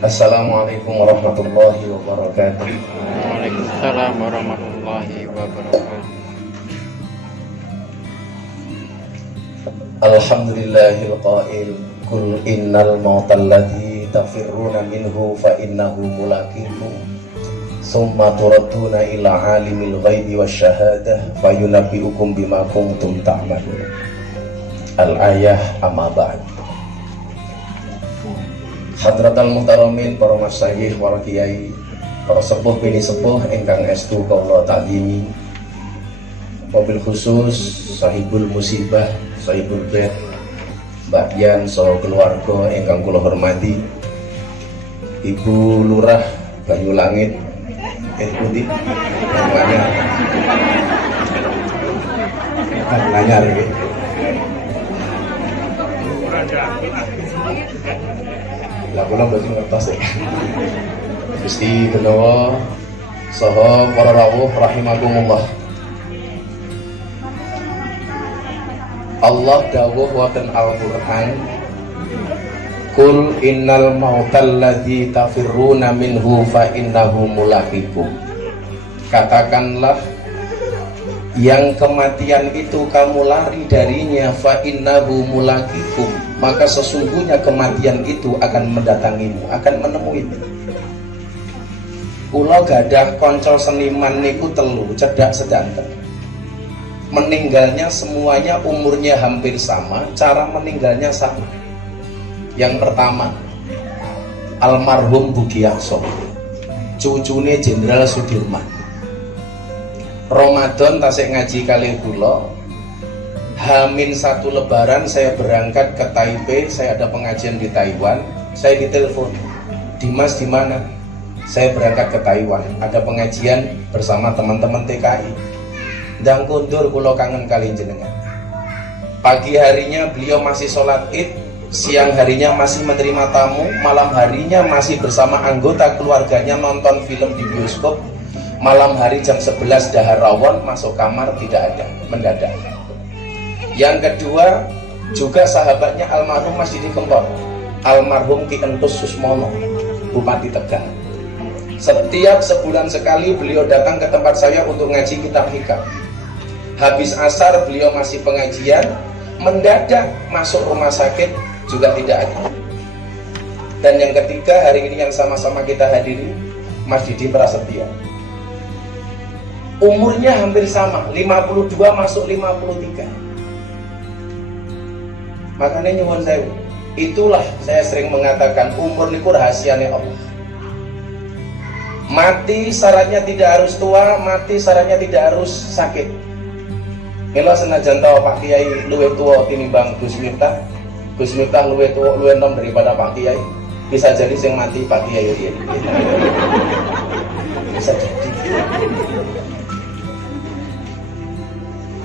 Assalamualaikum warahmatullahi wabarakatuh. Waalaikumsalam warahmatullahi wabarakatuh. Alhamdulillahil qail kul innal mautal ladzi tafirruna minhu fa innahu mulaqikum summa turadduna ila alimil ghaibi wasyahadah fayunabbiukum bima kuntum ta'malun. Al-ayah amma ba'd. Hadratal muhtaramin, para masyayikh, para kiai, para sepuh bini sepuh ingkang estu kula takdimi, mobil khusus sahibul musibah, sahibul bed, Mbak Dian saha keluarga ingkang kula hormati, Ibu Lurah Banyulangit, Pundi namanya Nanyar iki. Lah kula mboten ngertos ya. Gusti Gunawa saha para rawuh rahimakumullah. Allah dawuh wonten Al-Qur'an, Kul innal mautal ladzi tafirruna minhu fa innahu mulaqikum. Katakanlah, yang kematian itu kamu lari darinya, fa innahu mulaqikum, maka sesungguhnya kematian itu akan mendatangimu, akan menemuimu. Kula gadah konco seniman niku telu, cedak sedanten. Meninggalnya semuanya umurnya hampir sama, cara meninggalnya sama. Yang pertama, almarhum Bugiakso, cucune Jenderal Sudirman. Ramadan tasik ngaji kali kula, Hamin 1 lebaran saya berangkat ke Taipei, saya ada pengajian di Taiwan, saya ditelepon, Dimas di mana? Saya berangkat ke Taiwan, ada pengajian bersama teman-teman TKI. Ndang kundur kula kangen kali jenengan. Pagi harinya beliau masih sholat Id, siang harinya masih menerima tamu, malam harinya masih bersama anggota keluarganya nonton film di bioskop. Malam hari jam 11 dahar rawon, masuk kamar tidak ada, mendadak. Yang kedua, juga sahabatnya almarhum Mas Didi Kempot, almarhum Ki Entus Susmono, Bupati Tegal. Setiap sebulan sekali beliau datang ke tempat saya untuk ngaji kitab hikam. Habis asar beliau masih pengajian, mendadak masuk rumah sakit juga tidak ada. Dan yang ketiga, hari ini yang sama-sama kita hadiri, Mas Didi Prasetyo. Umurnya hampir sama, 52 masuk 53. Makanya nyuwun sewu, itulah saya sering mengatakan umur niku rahasiane Allah. Mati syaratnya tidak harus tua, mati syaratnya tidak harus sakit. Mila senajan tahu Pak Kiai luwih tua tinimbang Gus Miftah, Gus Miftah luwih tua, luwih enom daripada Pak Kiai, bisa jadi sing mati Pak Kiai dia. Bisa jadi.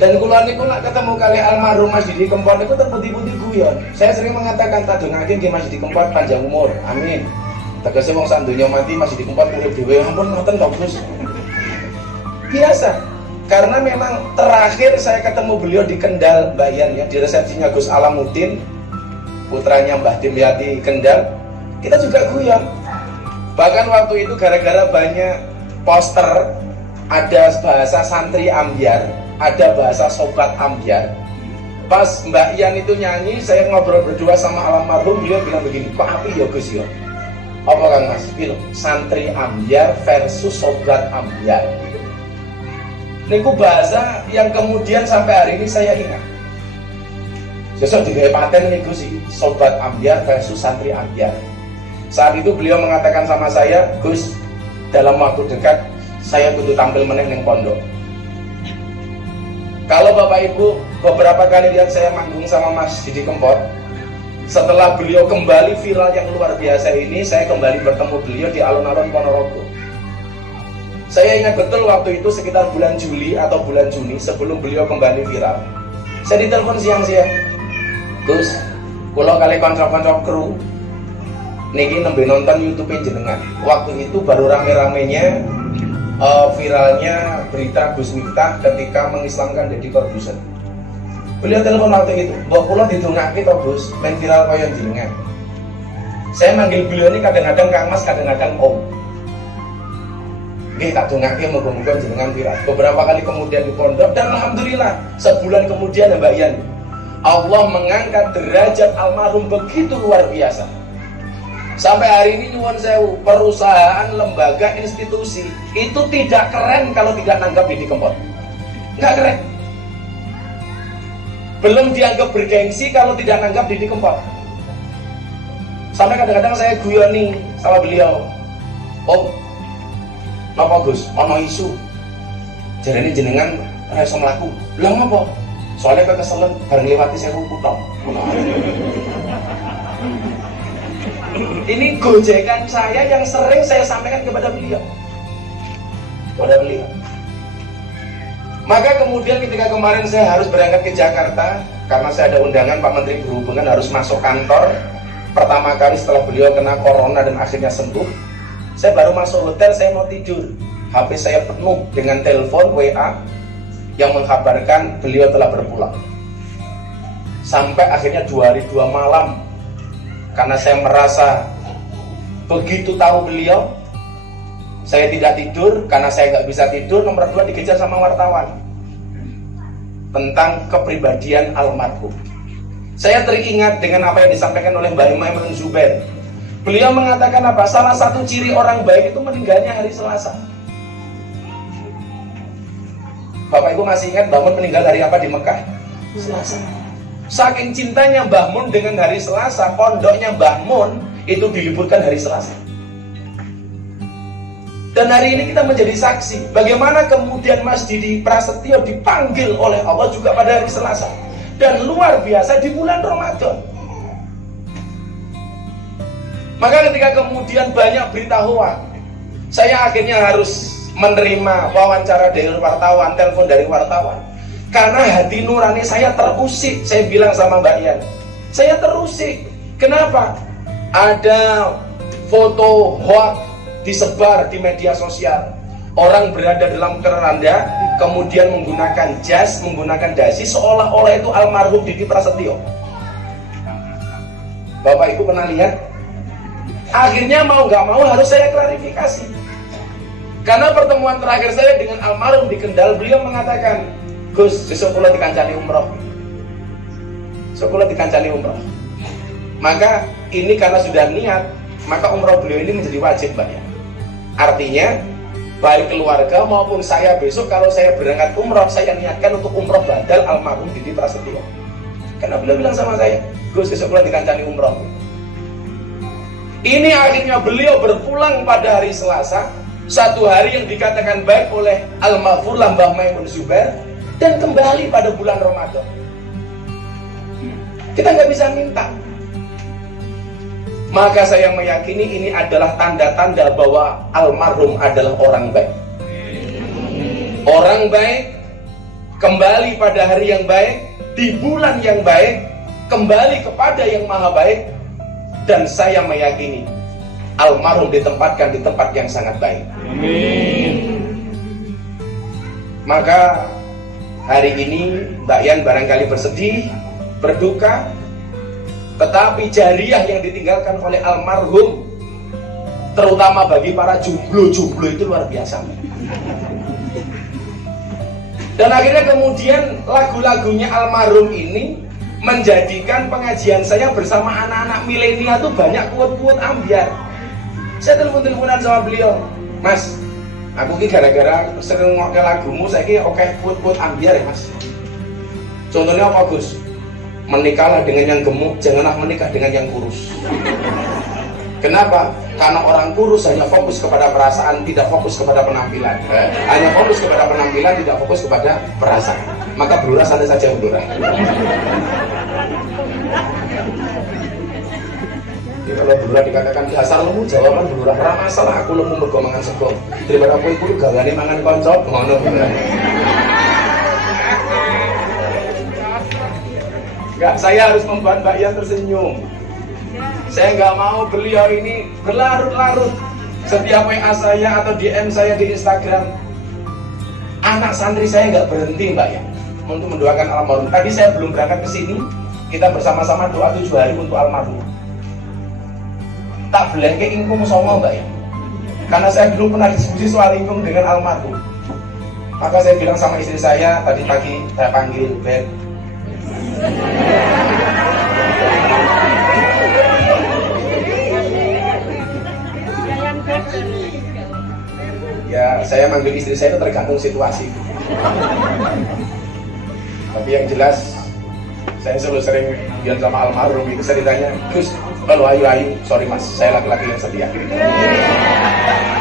Dan kula niku nak ketemu kali almarhum Mas Didi Kempot niku terputi-puti guyon. Saya sering mengatakan tak dongake nggih Mas Didi Kempot panjang umur. Amin. Tegese wong sak donya mati Mas Didi Kempot urip dhewe. Ampun ngoten to, Gus. Biasa. Karena memang terakhir saya ketemu beliau di Kendal, Bayan ya, di resepsinya Gus Alamuddin, putranya Mbah Dimyati Kendal. Kita juga guyon. Bahkan waktu itu gara-gara banyak poster, ada bahasa santri ambyar, ada bahasa sobat ambyar. Pas Mbak Ian itu nyanyi, saya ngobrol berdua sama almarhum, beliau bilang begini, kok api ya Gus ya? Apa kan Mas? Film santri ambyar versus sobat ambyar. Niku bahasa yang kemudian sampai hari ini saya ingat. Sesuk digawe paten niku sih, sobat ambyar versus santri ambyar. Saat itu beliau mengatakan sama saya, Gus, dalam waktu dekat saya kudu tampil meneh ning pondok. Kalau Bapak Ibu beberapa kali lihat saya manggung sama Mas Didi Kempot, setelah beliau kembali viral yang luar biasa ini, saya kembali bertemu beliau di alun-alun Ponorogo. Saya ingat betul waktu itu sekitar bulan Juli atau bulan Juni sebelum beliau kembali viral. Saya ditelepon siang-siang, Gus, kula kali konco-konco kru niki nembe nonton YouTube jenengan. Waktu itu baru rame-ramenya viralnya berita Gus Miftah ketika mengislamkan Deddy Corbuzier. Beliau telepon waktu itu, mbok kula didongake to Gus, men viral kaya jenengan. Saya manggil beliau ini kadang-kadang Kang Mas, kadang-kadang Om. Nggih tak dongake muga-muga jenengan viral. Beberapa kali kemudian di pondok dan alhamdulillah sebulan kemudian ya Mbak Yan, Allah mengangkat derajat almarhum begitu luar biasa. Sampai hari ini nyuwun sewu, perusahaan, lembaga, institusi itu tidak keren kalau tidak nanggap Didi Kempot. Nggak keren. Belum dianggap bergengsi kalau tidak nanggap Didi Kempot. Sampai kadang-kadang saya guyoni sama beliau, Om, napa Gus, ono isu jarene jenengan ora iso mlaku. Lah ngopo? Soalnya kekeselen bareng liwati sewu kutok. Ini gojekan saya yang sering saya sampaikan kepada beliau. Maka kemudian ketika kemarin saya harus berangkat ke Jakarta karena saya ada undangan Pak Menteri Perhubungan harus masuk kantor. Pertama kali setelah beliau kena corona dan akhirnya sembuh, saya baru masuk hotel, saya mau tidur. HP saya penuh dengan telepon WA yang mengkabarkan beliau telah berpulang. Sampai akhirnya 2 hari 2 malam, karena saya merasa begitu tahu beliau, saya tidak tidur. Karena saya nggak bisa tidur, nomor 2 dikejar sama wartawan tentang kepribadian almarhum. Saya teringat dengan apa yang disampaikan oleh Mbak Maimun Zubair. Beliau mengatakan apa? Salah satu ciri orang baik itu meninggalnya hari Selasa. Bapak Ibu masih ingat Mbah Mun meninggal hari apa di Mekah? Selasa. Saking cintanya Mbah Mun dengan hari Selasa, pondoknya Mbah Mun itu diliburkan hari Selasa. Dan hari ini kita menjadi saksi bagaimana kemudian Mas Didi Prasetyo dipanggil oleh Allah juga pada hari Selasa. Dan luar biasa di bulan Ramadan. Maka ketika kemudian banyak berita hoax, saya akhirnya harus menerima wawancara dari wartawan, telepon dari wartawan. Karena hati nurani saya terusik. Saya bilang sama Mbak Yan, saya terusik. Kenapa? Ada foto hoax disebar di media sosial. Orang berada dalam keranda, kemudian menggunakan jas, menggunakan dasi, seolah-olah itu almarhum Didi Prasetyo. Bapak Ibu pernah lihat? Akhirnya mau nggak mau harus saya klarifikasi. Karena pertemuan terakhir saya dengan almarhum di Kendal, beliau mengatakan, Gus, besok kula dikancani umroh. Besok kula dikancani umroh. Maka ini karena sudah niat, maka umroh beliau ini menjadi wajib, Mbak ya. Artinya baik keluarga maupun saya besok kalau saya berangkat umroh, saya niatkan untuk umroh badal almarhum Didi Prasetyo. Karena beliau bilang sama saya, Gus, besok kula dikancani umroh. Ini akhirnya beliau berpulang pada hari Selasa, satu hari yang dikatakan baik oleh almarhum Mbah Maimun Zubair, dan kembali pada bulan Ramadan. Kita nggak bisa minta. Maka saya meyakini ini adalah tanda-tanda bahwa almarhum adalah orang baik. Orang baik kembali pada hari yang baik, di bulan yang baik, kembali kepada yang maha baik. Dan saya meyakini almarhum ditempatkan di tempat yang sangat baik. Amin. Maka hari ini Mbak Yan barangkali bersedih, berduka, tetapi jariah yang ditinggalkan oleh almarhum, terutama bagi para jomblo-jomblo, itu luar biasa. Dan akhirnya kemudian lagu-lagunya almarhum ini menjadikan pengajian saya bersama anak-anak milenial itu banyak kuat-kuat ambiar. Saya telepon-teleponan sama beliau, Mas, aku ini gara-gara sering ngomongin lagumu, saya ini oke kuat-kuat ambiar ya Mas. Contohnya apa Gus? Menikahlah dengan yang gemuk, janganlah menikah dengan yang kurus. Kenapa? Karena orang kurus hanya fokus kepada perasaan, tidak fokus kepada penampilan. Hanya fokus kepada penampilan, tidak fokus kepada perasaan. Maka berurah santai saja berurah. Jadi kalau berurah dikatakan dasar lemu, jawaban berurah ora masalah, aku lemu mergo mangan sego. Daripada aku iku gawane mangan kanca, ngono bener. Enggak, saya harus membuat Mbak Yan tersenyum. Saya nggak mau beliau ini berlarut-larut setiap WA saya atau DM saya di Instagram. Anak santri saya nggak berhenti Mbak Yan untuk mendoakan almarhum. Tadi saya belum berangkat ke sini, kita bersama-sama doa 7 hari untuk almarhum. tak belengke ingkung songo Mbak ya. Karena saya dulu pernah diskusi soal ingkung dengan almarhum. Maka saya bilang sama istri saya, tadi pagi saya panggil, Beb. Ya, saya manggil istri saya itu tergantung situasi. Tapi yang jelas, saya selalu sering bilang sama almarhum itu ceritanya, Gus, kalau ayu, sorry mas, saya laki-laki yang setia.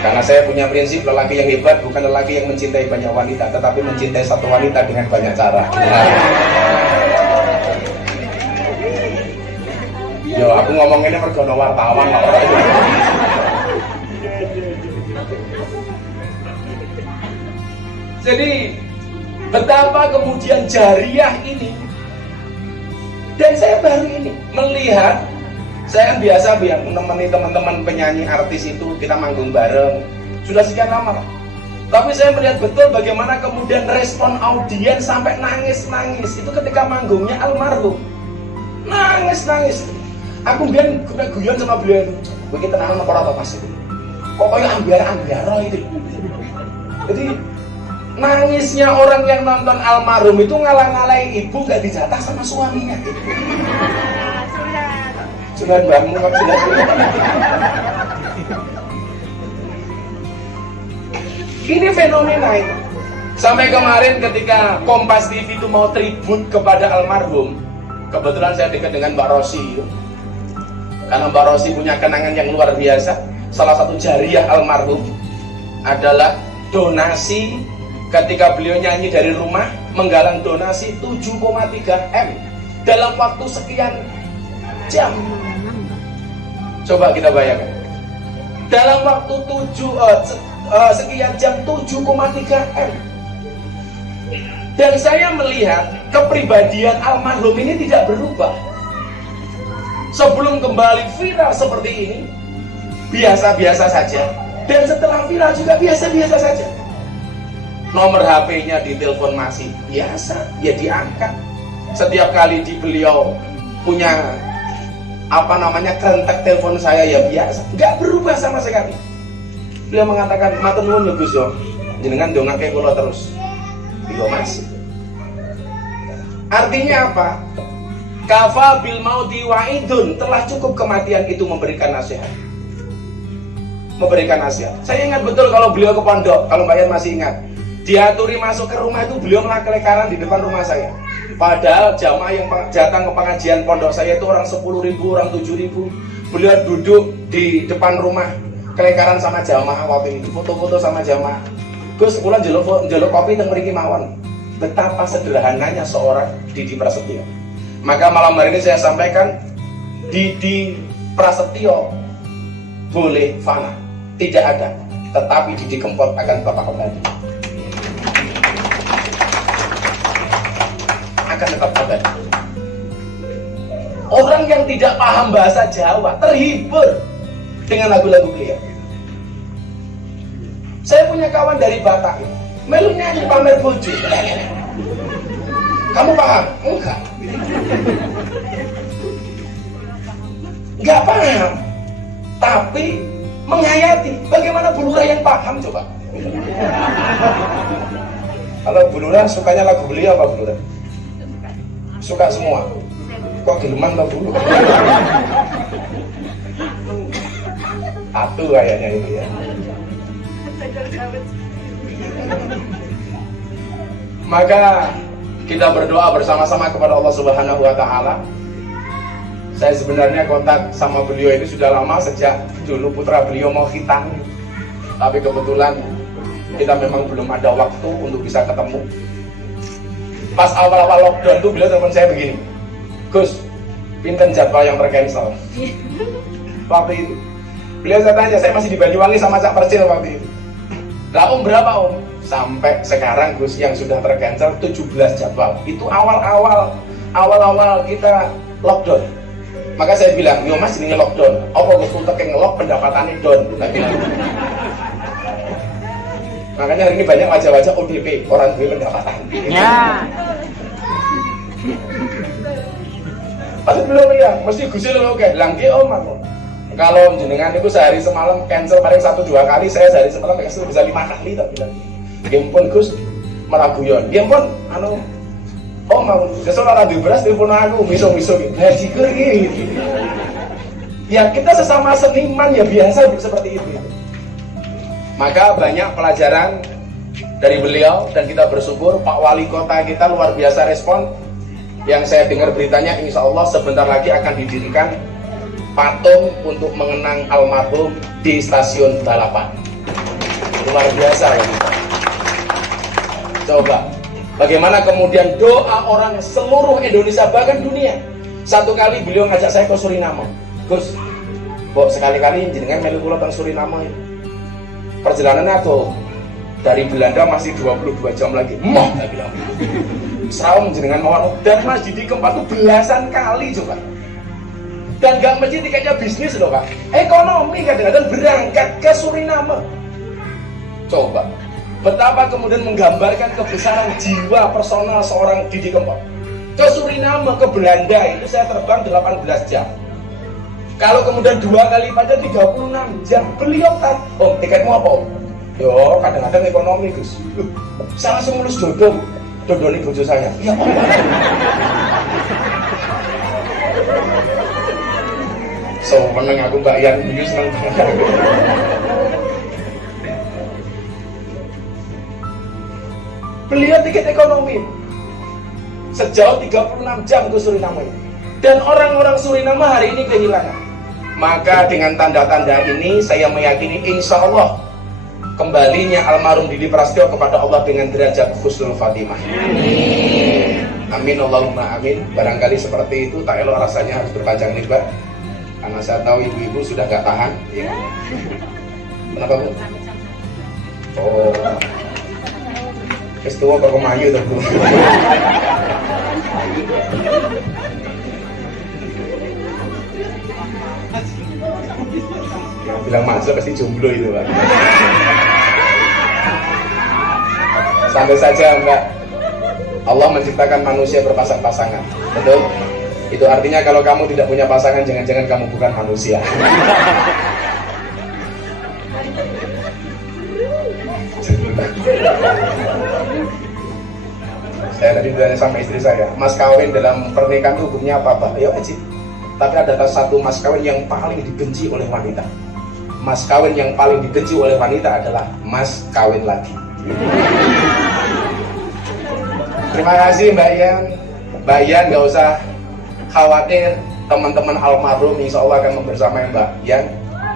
Karena saya punya prinsip, lelaki yang hebat bukan lelaki yang mencintai banyak wanita, tetapi mencintai satu wanita dengan banyak cara. Yo, aku ngomonginnya mergono wartawan lah. Jadi betapa kemudian jariah ini, dan saya baru ini melihat, saya biasa menemani teman-teman penyanyi artis itu, kita manggung bareng sudah sekian lama, tapi saya melihat betul bagaimana kemudian respon audiens sampai nangis-nangis itu ketika manggungnya almarhum, nangis-nangis. Aku biar guyon sama beliau, begitu tenang apa pas itu, kok kayak ambiar-ambiar itu. Jadi nangisnya orang yang nonton almarhum itu ngalah-ngalahin ibu gak dijatah sama suaminya. Cuman bangun kok sudah. Ini fenomena itu. Sampai kemarin ketika Kompas TV itu mau tribut kepada almarhum, kebetulan saya dekat dengan Mbak Rosi. Karena Mbak Rosi punya kenangan yang luar biasa. Salah satu jariah almarhum adalah donasi. Ketika beliau nyanyi dari rumah, menggalang donasi 7,3 M dalam waktu sekian jam. Coba kita bayangkan, dalam waktu sekian jam 7,3 M. Dan saya melihat kepribadian almarhum ini tidak berubah. Sebelum kembali viral seperti ini, biasa-biasa saja. Dan setelah viral juga biasa-biasa saja. Nomor HP-nya ditelepon masih biasa, ya diangkat. Setiap kali beliau punya kerentek telepon saya ya biasa, nggak berubah sama sekali. Beliau mengatakan, matur nuwun ya Gus yo, jenengan dongake kula terus. Iya Mas. Artinya apa? Kafa bil mauti wa'idun, telah cukup kematian itu memberikan nasihat. Memberikan nasihat. Saya ingat betul kalau beliau ke pondok, kalau Mbak Yan masih ingat. Diaturi masuk ke rumah itu beliau melangkah-lekaran di depan rumah saya. Padahal jamaah yang datang ke pengajian pondok saya itu orang 10.000, orang 7.000. Beliau duduk di depan rumah, kelekaran sama jamaah waktu itu, foto-foto sama jamaah. Gus, kula njaluk kopi teng mriki mawon. Betapa sederhananya seorang Didi Prasetyo. Maka malam hari ini saya sampaikan, Didi Prasetyo boleh fana, tidak ada, tetapi Didi Kempot akan tetap kembali. Akan tetap ada. Orang yang tidak paham bahasa Jawa terhibur dengan lagu-lagu beliau. Saya punya kawan dari Batak, melu nyanyi pamer bojo. Kamu paham? Enggak paham, tapi menghayati. Bagaimana Bu Lurah yang paham coba? Kalau Bu Lurah sukanya lagu beliau apa Bu Lurah? Suka semua. Kok gilman toh dulu? Atu kayaknya itu ya. Maka kita berdoa bersama-sama kepada Allah Subhanahu wa taala. Saya sebenarnya kontak sama beliau ini sudah lama, sejak dulu putra beliau mau khitan. Tapi kebetulan kita memang belum ada waktu untuk bisa ketemu. Pas awal-awal lockdown tuh beliau telepon saya begini, Gus, pinten jadwal yang tercancel? Waktu itu beliau, saya tanya, saya masih di Banyuwangi sama Cak Percil waktu itu. Lah Om, berapa Om? Sampai sekarang Gus yang sudah tercancel 17 jadwal. Itu awal-awal kita lockdown. Maka saya bilang, yo Mas ini lockdown, apa Gus untuk ngelok pendapatannya down? Makanya hari ini banyak wajah-wajah ODP, orang duit pendapatan. Ya. Pasti belum ya, mesti Gusil oke, langki Om aku. Kalau jenengan itu sehari semalam cancel paling 1-2 kali, saya sehari semalam cancel bisa 5 kali tak bilang. Dia pun Gus malah guyon. Dia pun oh mau besok ora duwe beras telepon aku miso-miso gitu. Haji gitu. Ya kita sesama seniman ya biasa seperti itu. Maka banyak pelajaran dari beliau dan kita bersyukur Pak Wali Kota kita luar biasa respon. Yang saya dengar beritanya insya Allah sebentar lagi akan didirikan patung untuk mengenang almarhum di stasiun balapan. Luar biasa ya. Coba bagaimana kemudian doa orang seluruh Indonesia bahkan dunia. Satu kali beliau ngajak saya ke Suriname. Gus, kok sekali-kali jenengan melu kula teng Suriname. Perjalanannya tuh dari Belanda masih 22 jam lagi. Moh, tak bilang. Serawang jenengan mau dan masjid di Kempat tuh belasan kali coba. Dan gak mesti tiketnya bisnis loh Pak. Ekonomi kadang-kadang berangkat ke Suriname. Coba betapa kemudian menggambarkan kebesaran jiwa personal seorang Didi Kempot. Ke Suriname, ke Belanda itu saya terbang 18 jam. Kalau kemudian 2 kali pada 36 jam. Beliau kan, om tiketmu apa om? Yo kadang-kadang ekonomi Gus. Saya langsung mulus dodoni bojo saya. Ya om. So meneng aku Mbak Yan dulu seneng banget. Beliau tiket ekonomi sejauh 36 jam ke Suriname. Dan orang-orang Suriname hari ini kehilangan. Maka dengan tanda-tanda ini saya meyakini insya Allah kembalinya almarhum Didi Prasetyo kepada Allah dengan derajat husnul Fatimah. Amin. Amin Allahumma amin. Barangkali seperti itu tak elok rasanya harus berpanjang lebar. Karena saya tahu ibu-ibu sudah gak tahan ya. Kenapa Bu? Oh Kestuwa kok kemayu tuh Bu. Yang bilang masuk pasti jomblo itu Pak. Santai saja Mbak. Allah menciptakan manusia berpasang-pasangan. Betul? Itu artinya kalau kamu tidak punya pasangan, jangan-jangan kamu bukan manusia. Saya tadi bertanya sama istri saya, mas kawin dalam pernikahan itu hukumnya apa Pak? Ya wajib. Tapi ada satu mas kawin yang paling dibenci oleh wanita. Mas kawin yang paling dibenci oleh wanita adalah mas kawin lagi. Terima kasih Mbak Yan. Mbak Yan gak usah khawatir, teman-teman almarhum insya Allah akan membersamai Mbak Yan.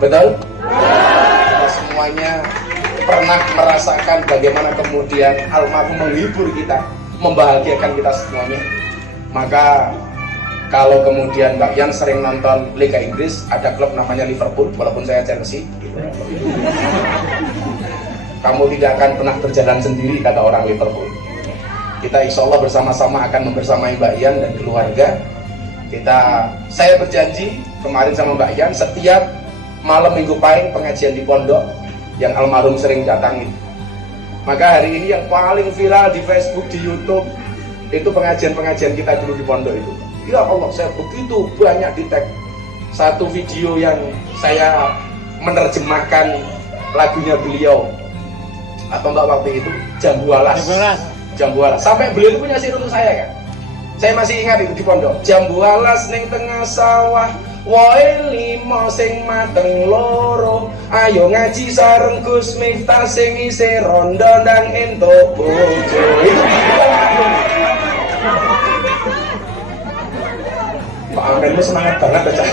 Betul? Kita semuanya pernah merasakan bagaimana kemudian almarhum menghibur kita, membahagiakan kita semuanya. Maka kalau kemudian Mbak Yan sering nonton Liga Inggris, ada klub namanya Liverpool, walaupun saya Chelsea, kamu tidak akan pernah berjalan sendiri, kata orang Liverpool. Kita insya Allah bersama-sama akan membersamai Mbak Yan dan keluarga. Saya berjanji kemarin sama Mbak Yan, setiap malam Minggu Pahing pengajian di pondok yang almarhum sering datangi. Maka hari ini yang paling viral di Facebook, di YouTube itu pengajian-pengajian kita dulu di pondok itu. Ya Allah, saya begitu banyak di tag. Satu video yang saya menerjemahkan lagunya beliau atau Mbak waktu itu Jambu Alas. Jambu Alas. Sampai beliau itu punya sir untuk saya kan. Saya masih ingat itu di pondok. Jambu alas ning tengah sawah, woe limo sing mateng loro. Ayo ngaji sareng Gus Miftah sing isih rondo ndang entuk bojo. Pak Amin lu semangat banget baca.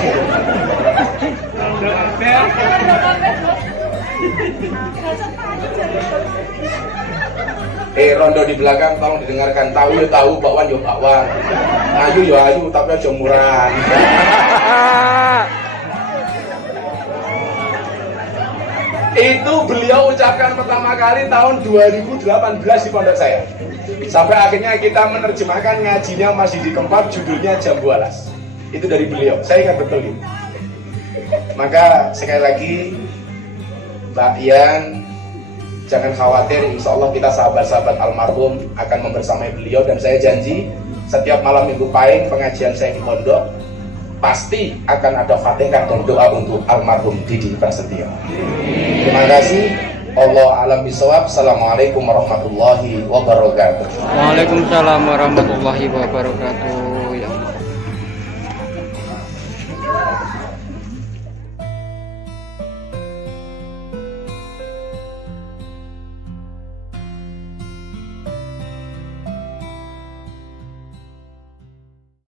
Rondo di belakang tolong didengarkan. Tahu ya tahu, bakwan ya bakwan, ayu ya ayu, tapi aja murahan. Itu beliau ucapkan pertama kali tahun 2018 di pondok saya. Sampai akhirnya kita menerjemahkan ngajinya masih di Kempat, judulnya Jambu Alas. Itu dari beliau, saya ingat betul itu. Maka sekali lagi Mbak Yan, jangan khawatir, insya Allah kita sahabat-sahabat almarhum akan membersamai beliau. Dan saya janji setiap malam Minggu Pahing pengajian saya di pondok, pasti akan ada Fatihah dan doa untuk almarhum Didi Prasetyo. Terima kasih. Allah alam bisawab. Assalamualaikum warahmatullahi wabarakatuh. Waalaikumsalam warahmatullahi wabarakatuh.